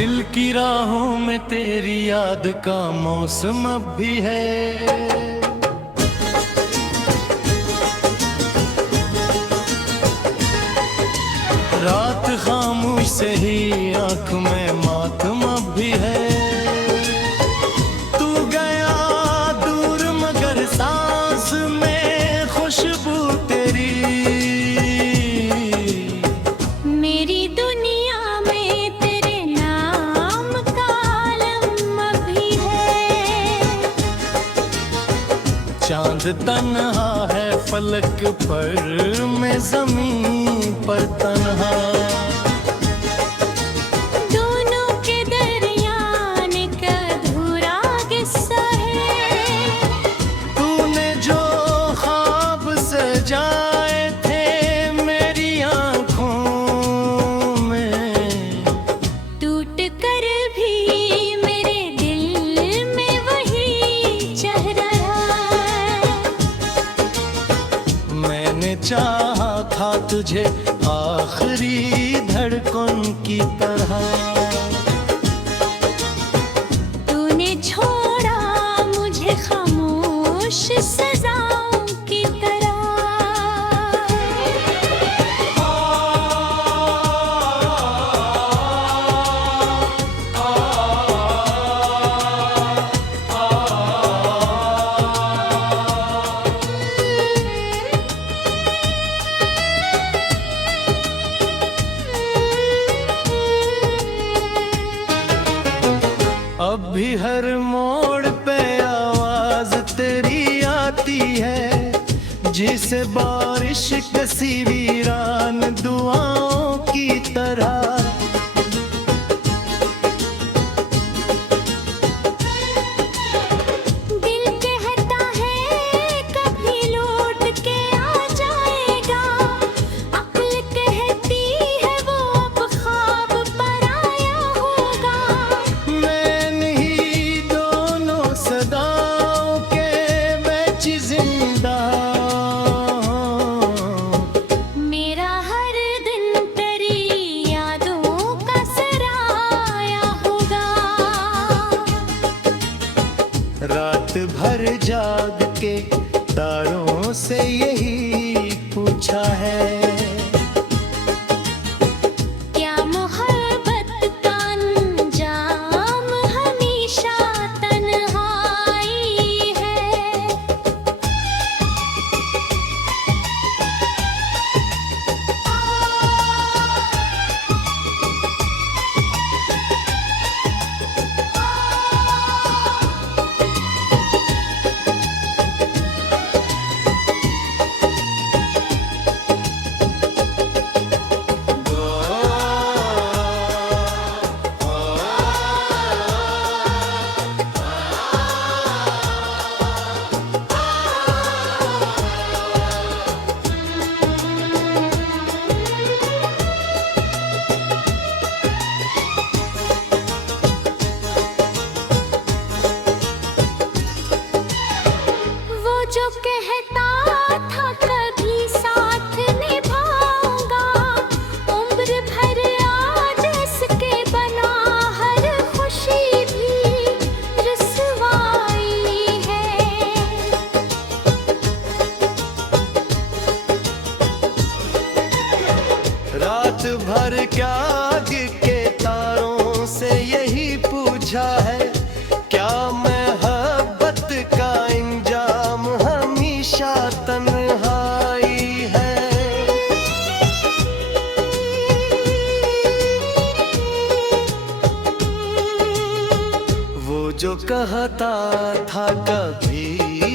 दिल की राहों में तेरी याद का मौसम अब भी है। रात खामोश से ही आँख में मातम अब भी है। तू गया दूर मगर सांस में खुशबू तेरी। मेरी दुनिया में तेरे नाम का आलम अभी है। चांद तन्हा है फलक पर, मैं जमीन पर तन्हा। दोनों के दरमियान एक अधूरा किस्सा है। तूने जो ख्वाब सजाए थे मेरी आँखों में, टूट कर भी मेरे दिल में वही चेहरा है। मैंने चाहा था तुझे आखिरी धड़कन की तरह। तूने छोड़ा मुझे खामोश सजाओं की तरह। अब भी हर मोड़ पे आवाज तेरी आती है, जिसे बारिश कसी वीरान दुआओं की तरह। दिल कहता है कभी लौट के आ जाएगा। अक्ल कहती है वो अब ख्वाब पर आया होगा। मैं नहीं दोनों सदाओं के बीच जिंदा। मेरा हर दिन तेरी यादों का सराया होगा। रात भर जाग के तारों से यही पूछा है। क्या मोहब्बत का अंजाम हमेशा तन्हाई है। वो जो कहता था कभी साथ निभाऊंगा, उम्र भर आज इसके बना हर खुशी भी रुसवाई है। रात भर क्या आग के तारों से यही पूछा है। क्या मोहब्बत का इंजाम हमेशा तन्हाई है। वो जो कहता था कभी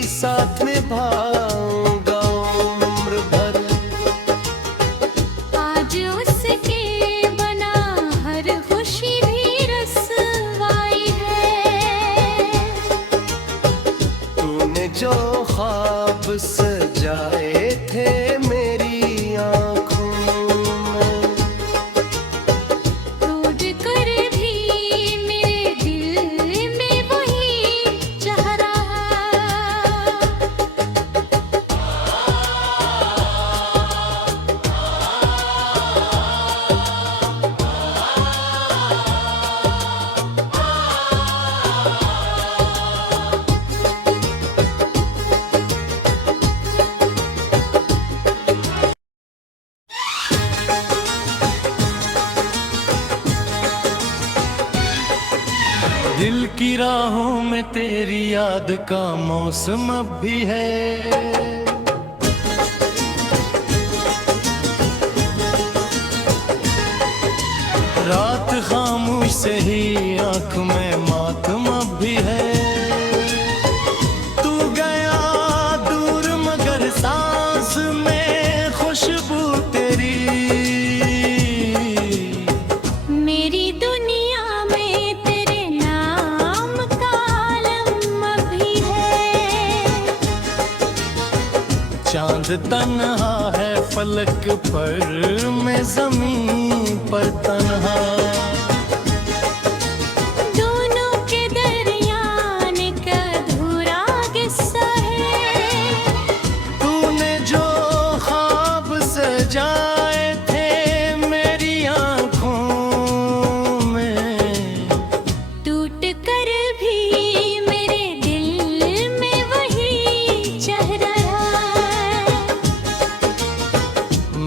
साथ निभाऊंगा उम्र भर, आज उसके बना हर खुशी भी रुसवाई है। तूने जो ख्वाब सजाए थे मेरी आँखों में, टूट कर भी मेरे दिल में वही चेहरा है। राहों में तेरी याद का मौसम अब भी है। रात खामोश से ही आंख में मातम अब भी है। तू गया दूर मगर सांस में खुशबू तेरी। मेरी दुनिया में तेरे नाम का आलम अभी है। चांद तन्हा है फलक पर, मैं जमीन पर तन्हा। दोनों के दरमियान एक अधूरा किस्सा है। तूने जो ख्वाब सजाए थे मेरी आंखों में, टूट कर भी मेरे दिल में वही चेहरा है।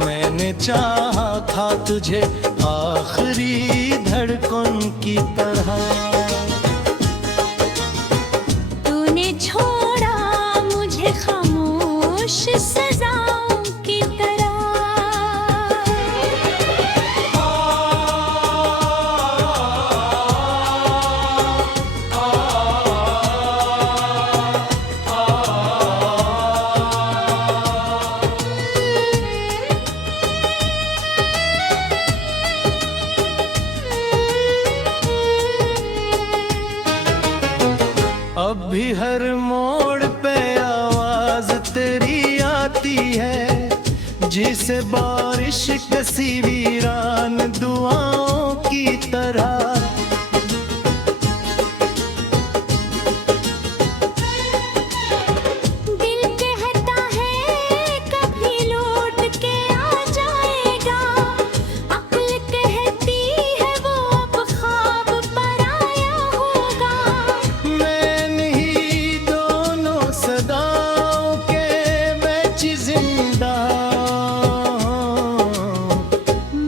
मैंने चाहा था तुझे आखिरी धड़कन की तरह। तूने छोड़ा मुझे खामोश सजाओं की तरह। अब भी हर मोड़ पे आवाज तेरी आती है, जिसे बारिश कसी वीरान दुआओं की तरह। दिल कहता है कभी लौट के आ जाएगा। अक्ल कहती है वो अब ख्वाब पर आया होगा। मैं नहीं दोनों सदाओं के बीच जिंदा हूं।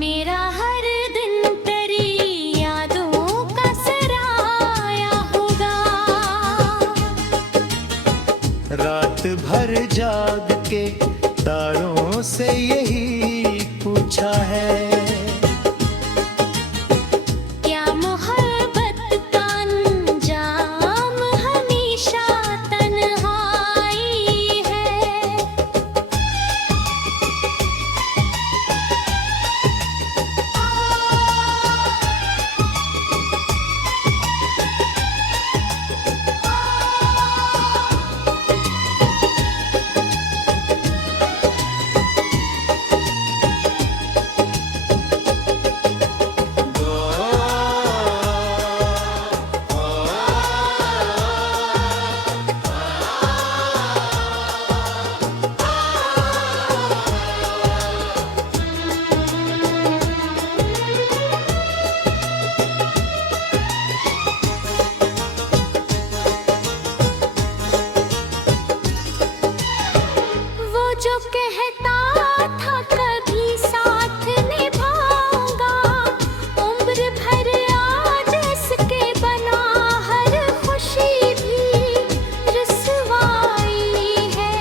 मेरा हर दिन तेरी यादों का सराया होगा। रात भर जाग के तारों से यही पूछा है। क्या मोहब्बत का अंजाम हमेशा तन्हाई है। वो जो कहता था कभी साथ निभाऊंगा, उम्र भर आज इसके बना हर खुशी भी रुसवाई है।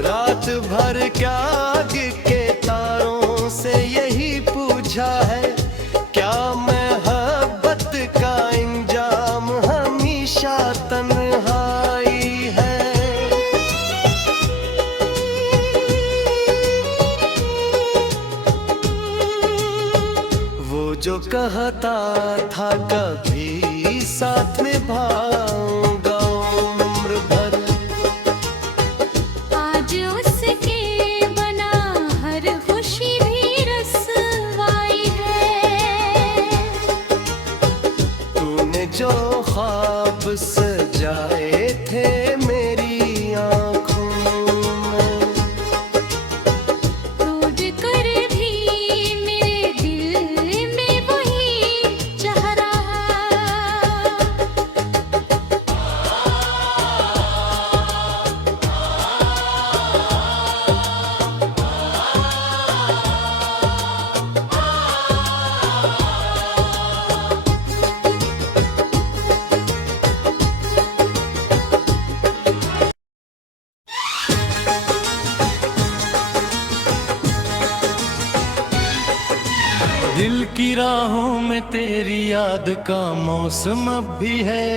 रात भर क्या आग के तारों से यही पूछा है। क्या मोहब्बत का इंजाम हमेशा तन्हाई है। वो जो कहता था कभी साथ निभाऊंगा उम्र भर, आज उसके बना हर खुशी भी रुसवाई है। तूने जो ख्वाब सजाए थे मेरी आंखों में, टूट कर भी मेरे दिल में वही चेहरा है। तेरी याद का मौसम अब भी है।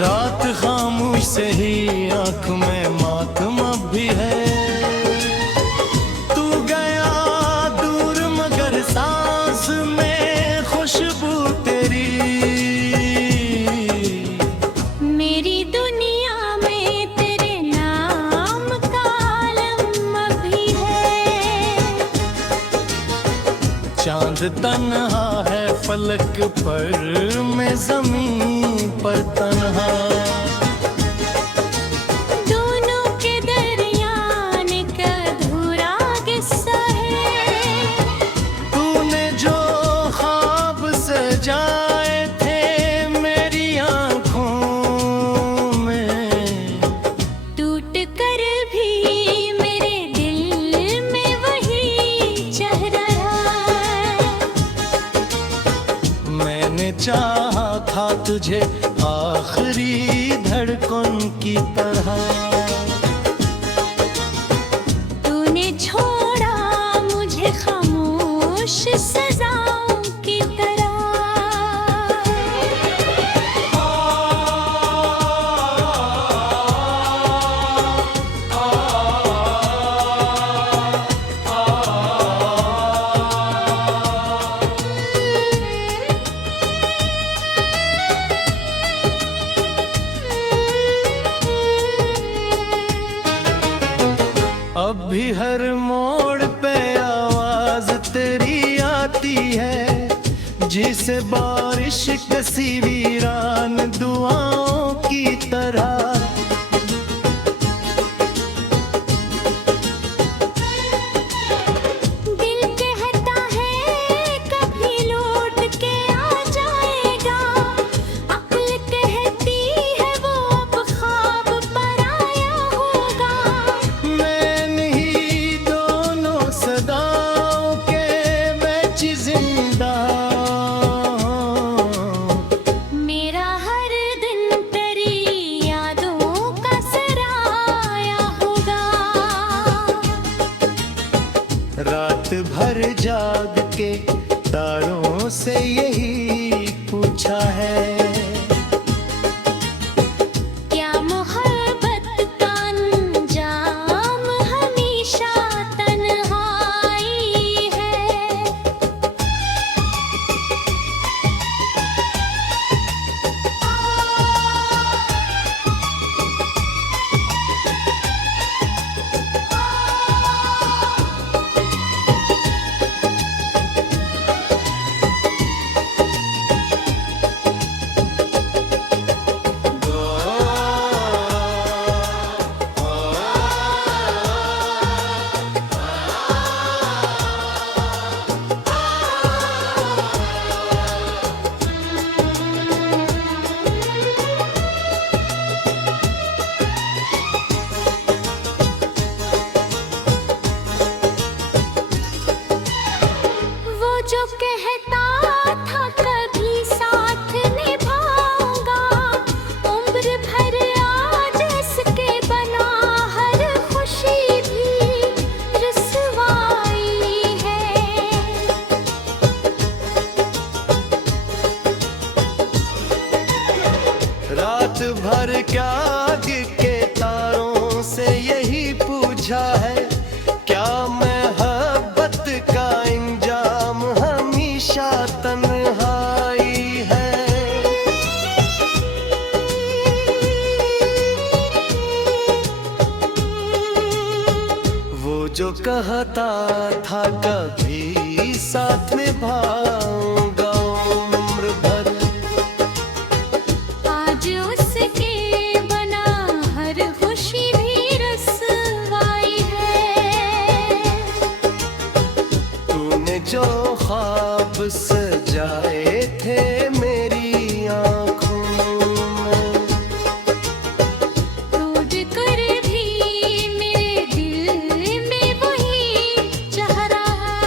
रात खामोश से ही आंख में मातम अब भी है। तू गया दूर मगर सांस में खुशबू तेरी। मेरी दुनिया में तेरे नाम का आलम अभी है। चांद तन्हा है फलक पर, मैं जमीन पर तन्हा। दोनों के दरमियान एक अधूरा किस्सा है। तूने जो ख्वाब सजाए थे मेरी आंखों में, टूट कर भी मेरे दिल में वही चेहरा है। मैंने चाहा था तुझे आखिरी धड़कन की तरह। तूने छोड़ा मुझे खामोश सजाओं की तरह। अब भी हर मोड़ पे आवाज तेरी आती है, जिसे बारिश कसी वीरान दुआओं की तरह। दिल कहता है कभी लौट के आ जाएगा। अक्ल कहती है वो अब ख्वाब पर आया होगा। मैं नहीं दोनों सदाओं के बीच जिंदा। मेरा हर दिन तेरी यादों का सराया होगा। रात भर जाग के तारों से यही पूछा है, क्या मोहब्बत का अंजाम हमेशा तन्हाई है। वो जो कहता था कभी साथ निभाऊंगा, उम्र भर आज इसके बना हर खुशी भी रुसवाई है। रात भर क्या आग के तारों से यही पूछा है, क्या मोहब्बत का इंजाम हमेशा तन्हाई है। वो जो कहता था कभी साथ निभाऊंगा उम्र भर, आज उसके बना हर खुशी भी रुसवाई है। तूने जो ख्वाब सजाए थे मेरी आंखों में, टूट कर भी मेरे दिल में वही चेहरा है।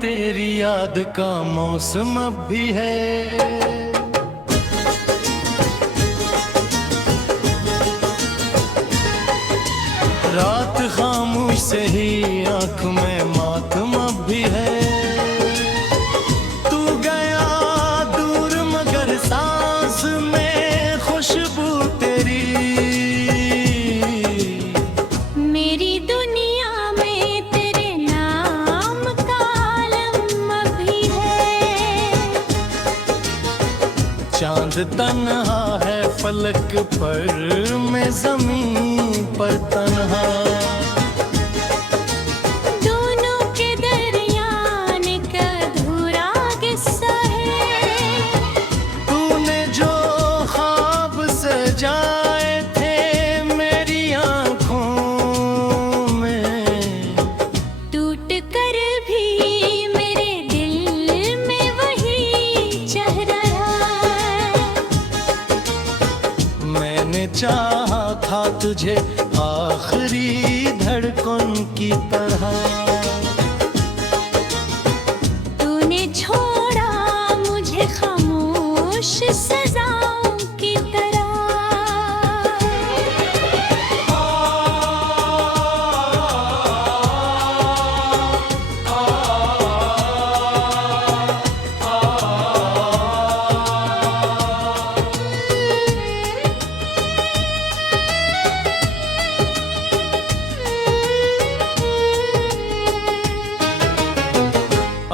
तेरी याद का मौसम अब भी है। रात खामोश से ही आंख में मातम अब भी है। तू गया दूर मगर सांस में खुशबू तेरी। मेरी दुनिया में तेरे नाम का आलम अभी है। चांद तन्हा है फलक पर, मैं जमीन पर तन्हा। दोनों के दरमियान का अधूरा किस्सा है। तूने जो ख्वाब सजाए थे मेरी आंखों में, टूट कर भी मेरे दिल में वही चेहरा है। मैंने चाहा था तुझे आखिरी धड़कन की तरह। तूने छोड़ा मुझे खामोश सजाओं की तरह।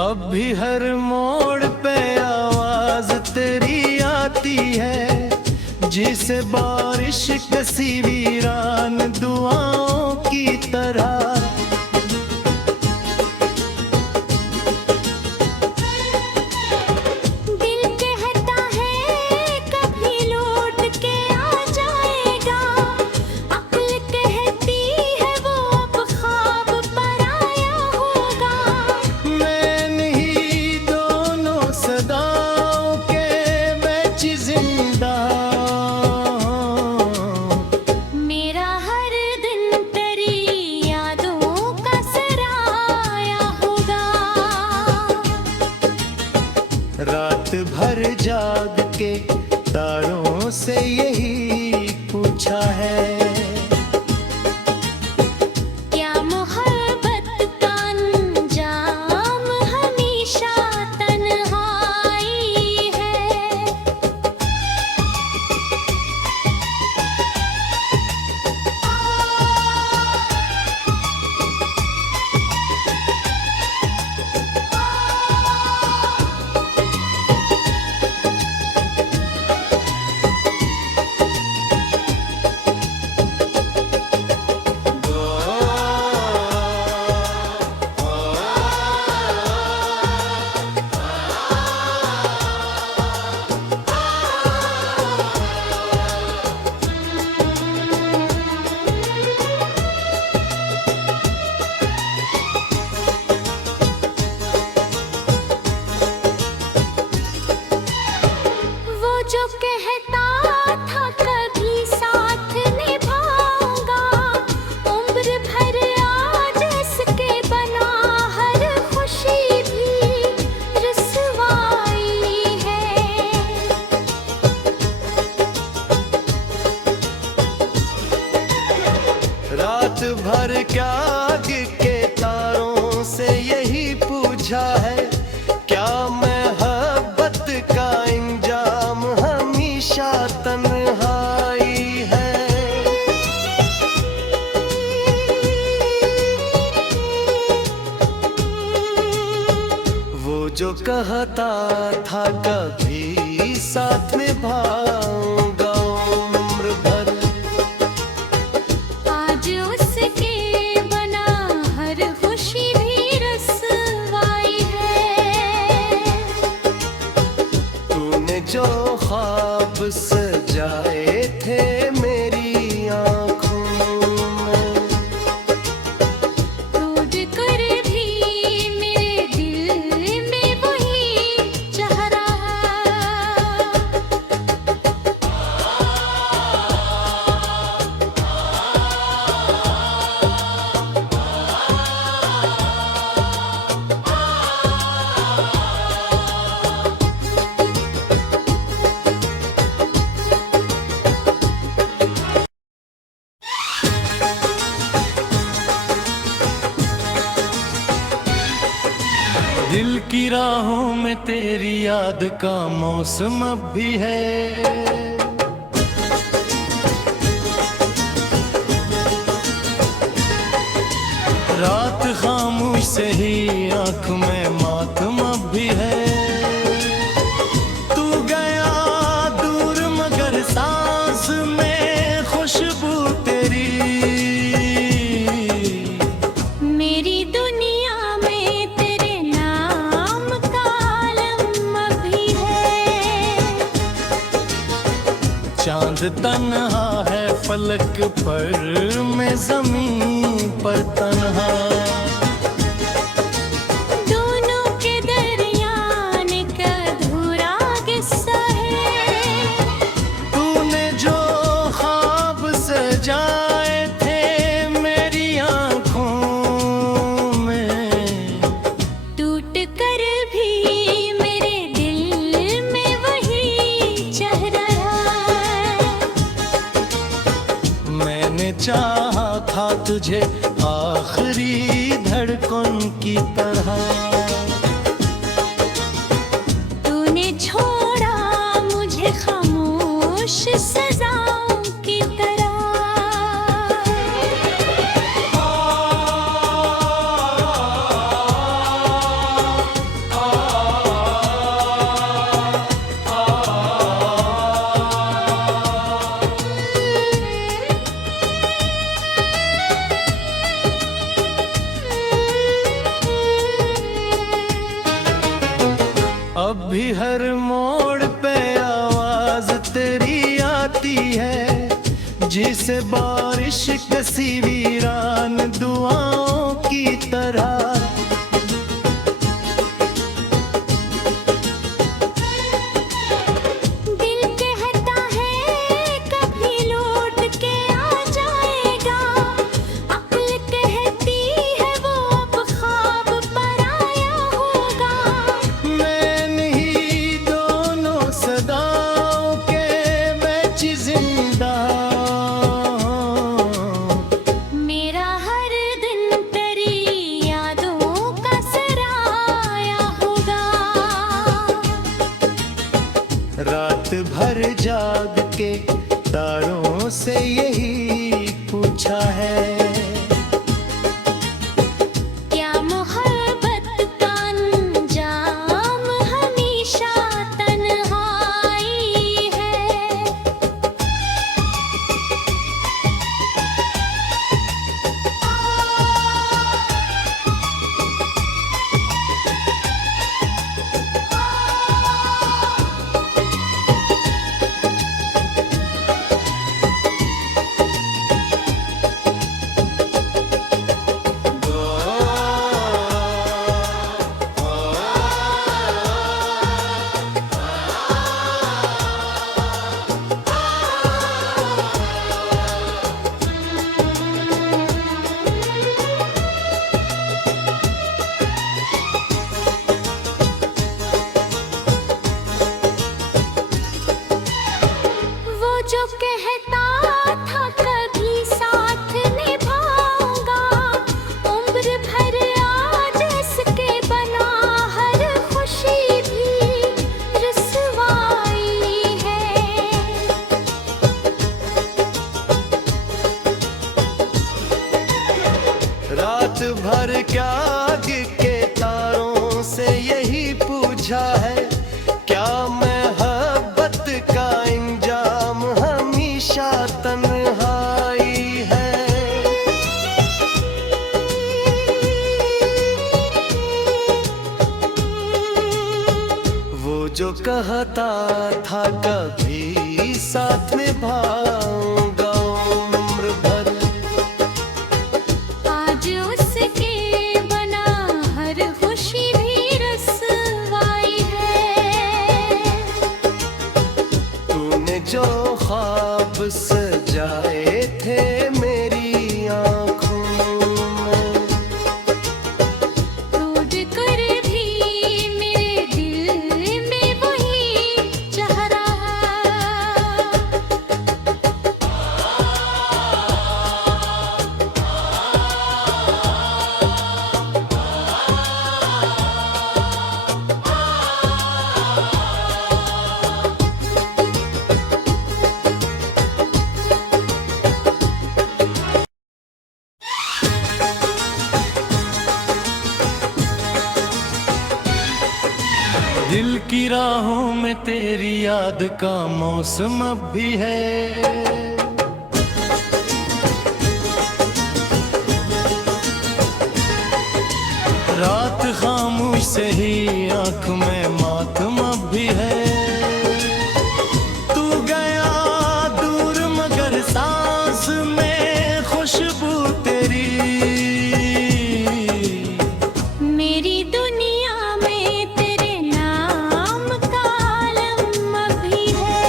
अब भी हर मोड़ पे आवाज तेरी आती है, जिसे बारिश कसी वीरान दुआओं की तरह। दिल कहता है कभी लौट के आ जाएगा। अक्ल कहती है वो अब ख्वाब पर आया होगा। मैं नहीं दोनों सदाओं के बीच जिंदा। मेरा हर दिन तेरी यादों का सराया होगा। रात भर जाग के तारों से यही पूछा है, क्या मोहब्बत का अंजाम हमेशा तन्हाई है। वो जो कहता था कभी साथ निभाऊंगा, उम्र भर आज इसके बना हर खुशी भी रुसवाई है। रात भर क्या आग के तारों से यही पूछा है, क्या मोहब्बत का इंजाम हमेशा तन्हाई है। वो जो कहता था कभी साथ निभाऊंगा उम्र भर, आज उसके बना हर खुशी भी रुसवाई है। तूने जो ख्वाब सजाए थे मेरी आंखों में, टूट कर भी मेरे दिल में वही चेहरा है। राहों में तेरी याद का मौसम अब भी है। रात खामोश से ही आंख में मातम अब भी है। तू गया दूर मगर सांस में खुशबू तेरी। मेरी दुनिया में तेरे नाम का आलम अभी है। चांद तन्हा है फलक पर, मैं जमीन पर तन्हा। दोनों के दरमियान का अधूरा किस्सा है। तूने जो ख्वाब सजाए थे मेरी आंखों में, टूट कर भी मेरे दिल में वही चेहरा है। मैंने चाहा था तुझे आखिरी धड़कन की तरह। तूने छोड़ा मुझे खामोश सजाओं की तरह। अब भी हर मोड़ पे आवाज तेरी आती है, जिसे बारिश कसी वीरान दुआओं की तरह। दिल कहता है कभी लौट के आ जाएगा। अक्ल कहती है वो अब ख्वाब पर आया होगा। मैं नहीं दोनों सदाओं के बीच जिंदा हूं। मेरा हर दिन तेरी यादों का सराया होगा। रात भर जाग के तारों से यही पूछा है, क्या मोहब्बत का अंजाम हमेशा तन्हाई है। वो जो कहता था कभी साथ निभाऊंगा, उम्र भर आज इसके बना हर खुशी भी रुसवाई है। रात भर क्या के तारों से यही पूछा है, क्या मोहब्बत का इंजाम हमेशा तन्हाई है। वो जो कहता था कभी साथ निभाऊंगा उम्र भर, आज उसके बना हर खुशी भी रुसवाई है। तूने जो ख्वाब सजाए थे मेरी आंखों में, टूट कर भी मेरे दिल में वही चेहरा है। की राहों में तेरी याद का मौसम अब भी है। रात खामोश से ही आंख में मातम अब भी है। तू गया दूर मगर सांस में खुशबू तेरी। मेरी दुनिया में तेरे नाम का आलम अभी है।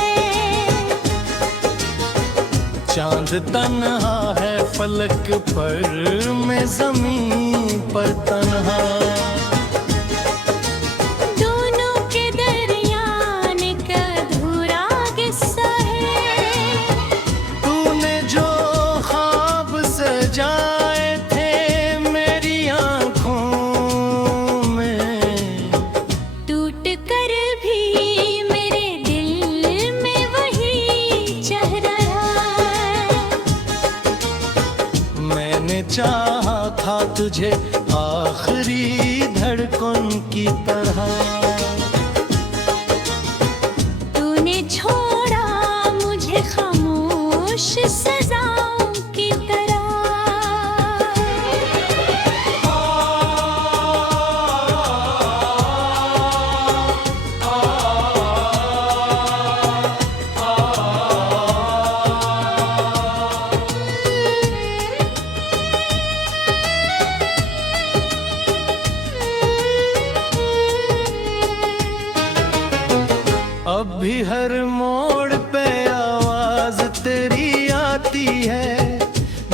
चांद तन्हा है फलक पर, मैं जमीन पर तन्हा। दोनों के दरमियान एक अधूरा किस्सा है। तूने जो ख्वाब सजाए थे मेरी आंखों में, टूट कर भी मेरे दिल में वही चेहरा है। मैंने चाहा था तुझे आखिरी धड़कन की तरह। तूने छोड़ा मुझे खामोश सजाओं की तरह। अब भी हर मोड़ पे आवाज तेरी आती है,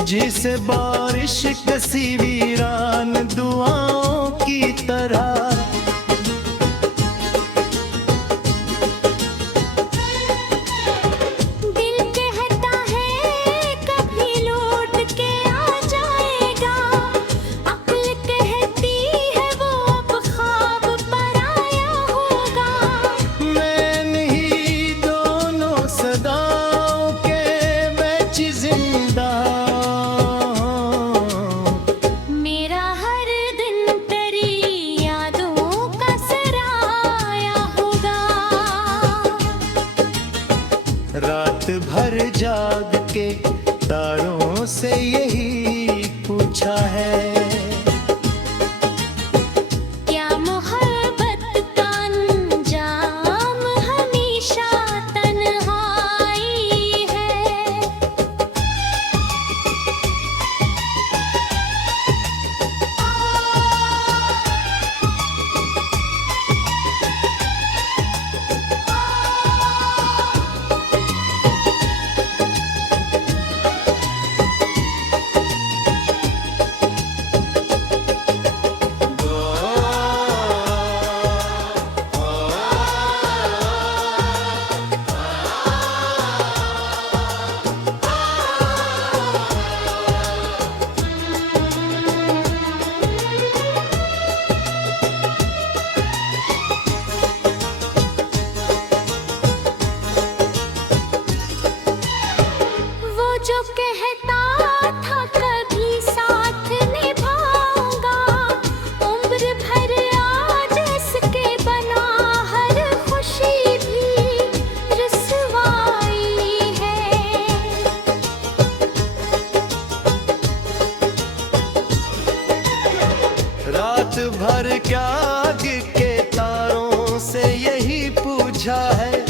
जिसे बारिश कसी वीरान दुआओं की तरह। दिल कहता है कभी लौट के आ जाएगा। अक्ल कहती है वो अब ख्वाब पर आया होगा। मैं नहीं दोनों सदाओं के बीच जिंदा हूँ। मेरा हर दिन तेरी यादों का सराया होगा। रात भर जाग के तारों से यही पूछा है। क्या मोहब्बत का अंजाम हमेशा तन्हाई है। वो जो कहता था कभी साथ निभाऊंगा, उम्र भर आज इसके बना हर खुशी भी रुसवाई है। रात भर क्या के तारों से यही पूछा है।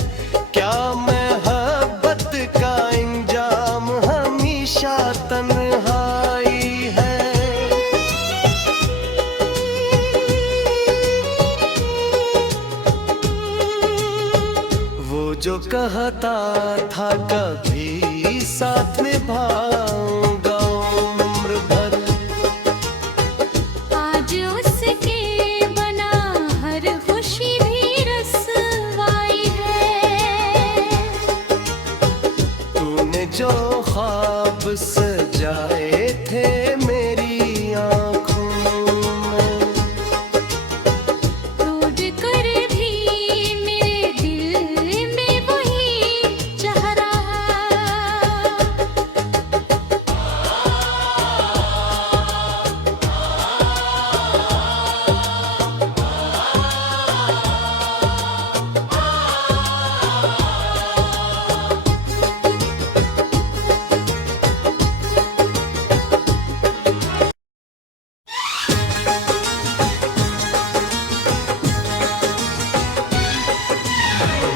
क्या मोहब्बत का इंजाम हमेशा तन्हाई है। वो जो कहता था कभी साथ निभाऊंगा उम्र भर, आज उसके बना हर खुशी भी रुसवाई है। तूने जो ख्वाब सजाए थे मेरी आंखों में, टूट कर भी मेरे दिल में वही चेहरा है।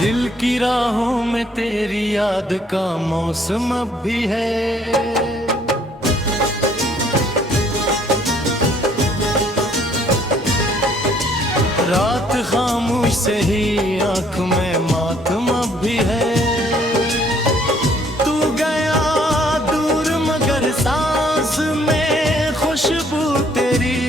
दिल की राहों में तेरी याद का मौसम अब भी है। रात खामोश से ही आंख में मातम अब भी है। तू गया दूर मगर सांस में खुशबू तेरी।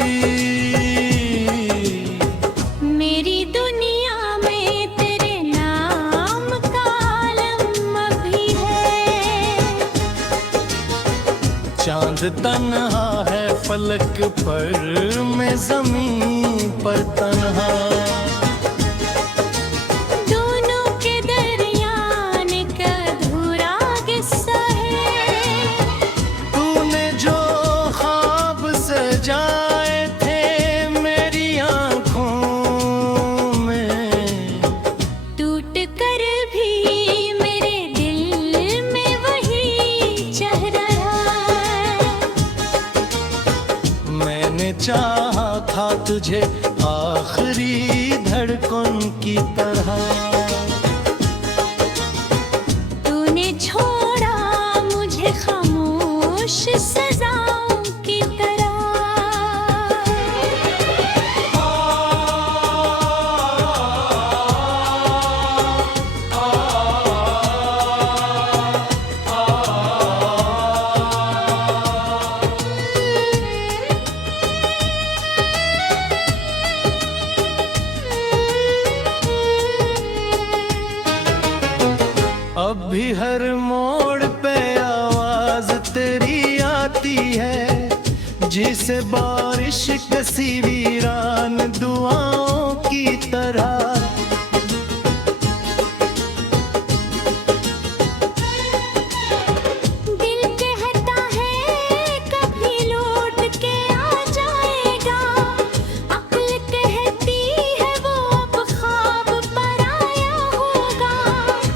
मेरी दुनिया में तेरे नाम का आलम अभी है। चांद तन्हा है फलक पर, मैं ज़मीन पर तन्हा। दोनों के दरमियान का अधूरा किस्सा है। तूने जो ख्वाब सजाए थे मेरी आँखों में, टूट कर भी मेरे दिल में वही चेहरा है। मैंने चाहा था तुझे आखिरी धड़कन की तरह। तूने छोड़ा मुझे खामोश सजाओं की तरह। अब भी हर मोड़ पे आवाज तेरी आती है, जिसे बारिश कसी वीरान दुआओं की तरह। दिल कहता है कभी लौट के आ जाएगा। अक्ल कहती है वो अब ख्वाब पर आया होगा।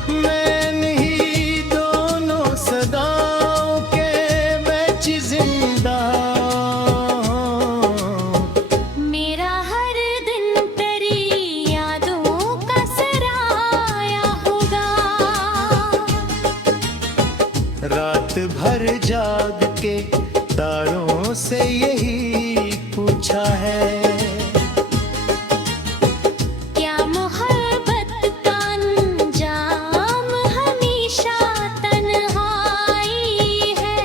मैं नहीं दोनों सदाओं के बीच जिंदा हूँ। मेरा हर दिन तेरी यादों का सराया होगा। रात भर जाग के तारों से यही पूछा है। क्या मोहब्बत का अंजाम हमेशा तन्हाई है।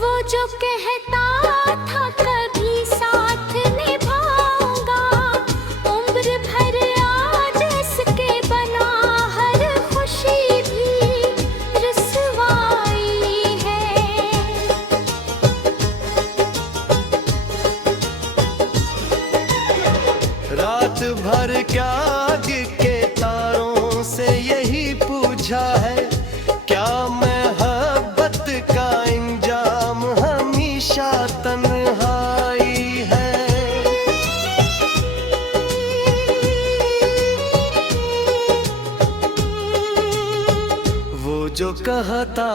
वो जो कहता था कभी साथ निभाऊंगा, उम्र भर आज इसके बना हर खुशी भी रुसवाई है। रात भर क्या के तारों से यही पूछा है। क्या मोहब्बत का इंजाम हमेशा तन्हाई है। वो जो कहता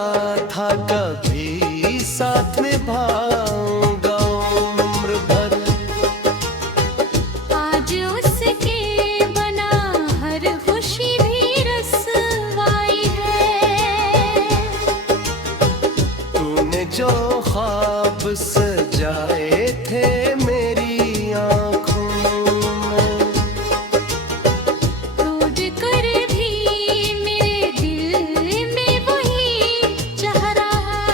था कभी साथ निभाऊंगा उम्र भर, आज उसके बना हर खुशी भी रुसवाई है। तूने जो ख्वाब सजाए थे मेरी आँखों में, टूट कर भी मेरे दिल में वही चेहरा है।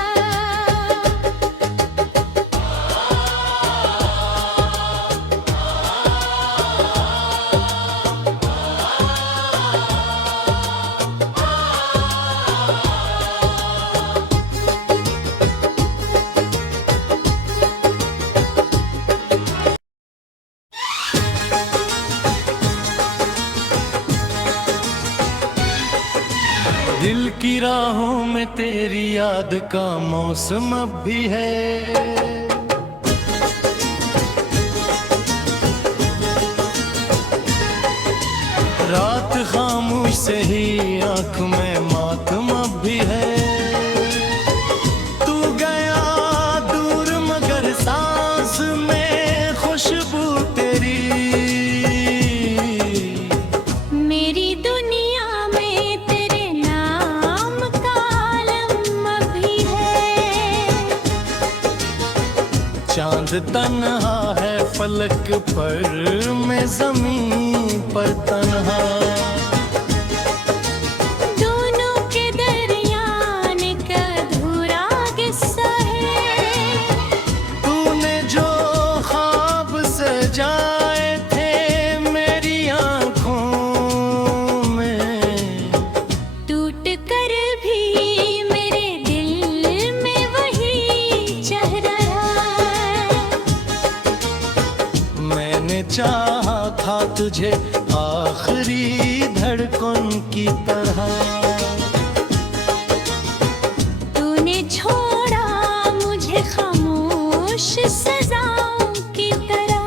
दिल की राहों में तेरी याद का मौसम अब भी है। रात खामोश से ही आंख में मातम अब भी है। तू गया दूर मगर सांस में खुशबू तेरी। मेरी दुनिया में तेरे नाम का आलम अभी है। चांद तन्हा है फलक पर, मैं जमीन पर तन्हा। दोनों के दरमियान का अधूरा किस्सा है। तूने जो ख्वाब सजाए थे मेरी आंखों में, टूट कर भी मेरे दिल में वही चेहरा है। मैंने चाहा था तुझे आखिरी धड़कन की तरह। तूने छोड़ा मुझे खामोश सजाओं की तरह।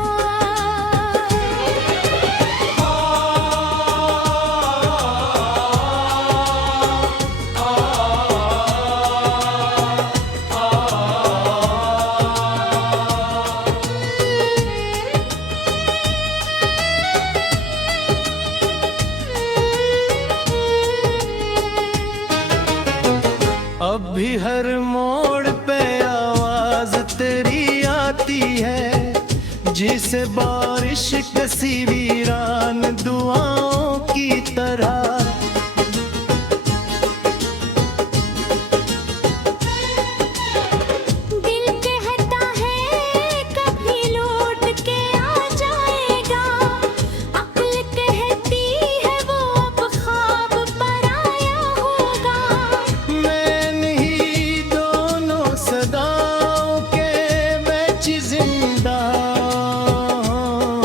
अब भी हर मोड़ पे आवाज तेरी आती है, जिसे बारिश कसी वीरान दुआओं की तरह। दिल कहता है कभी लौट के आ जाएगा। अक्ल कहती है वो अब ख्वाब पर आया होगा। मैं नहीं दोनों सदाओं के बीच जिंदा हूं।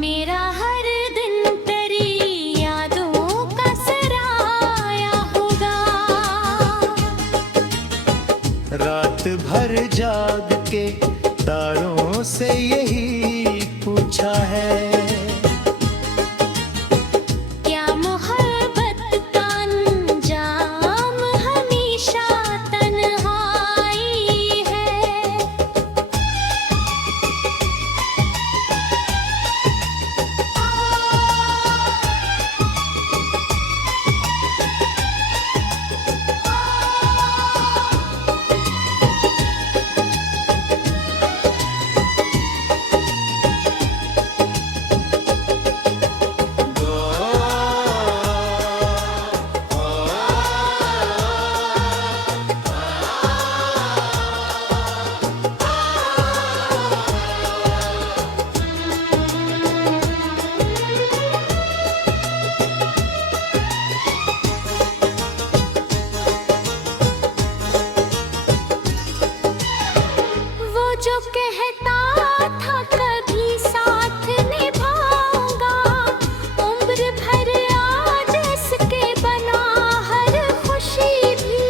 मेरा हर दिन तेरी यादों का सराया होगा। रात भर जाग के तारों से यही पूछा है। क्या मोहब्बत का अंजाम हमेशा तन्हाई है। वो जो कहता था कभी साथ निभाऊंगा, उम्र भर आज इसके बना हर खुशी भी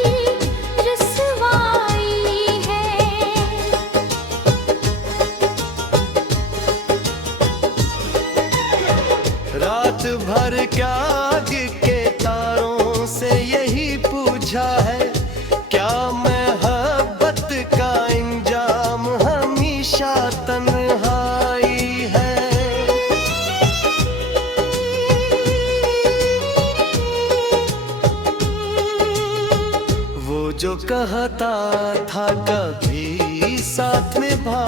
रुसवाई है। रात भर क्या आग के तारों से यही पूछा है। क्या मोहब्बत का इंजाम हमेशा तन्हाई है। वो जो कहता था कभी साथ निभा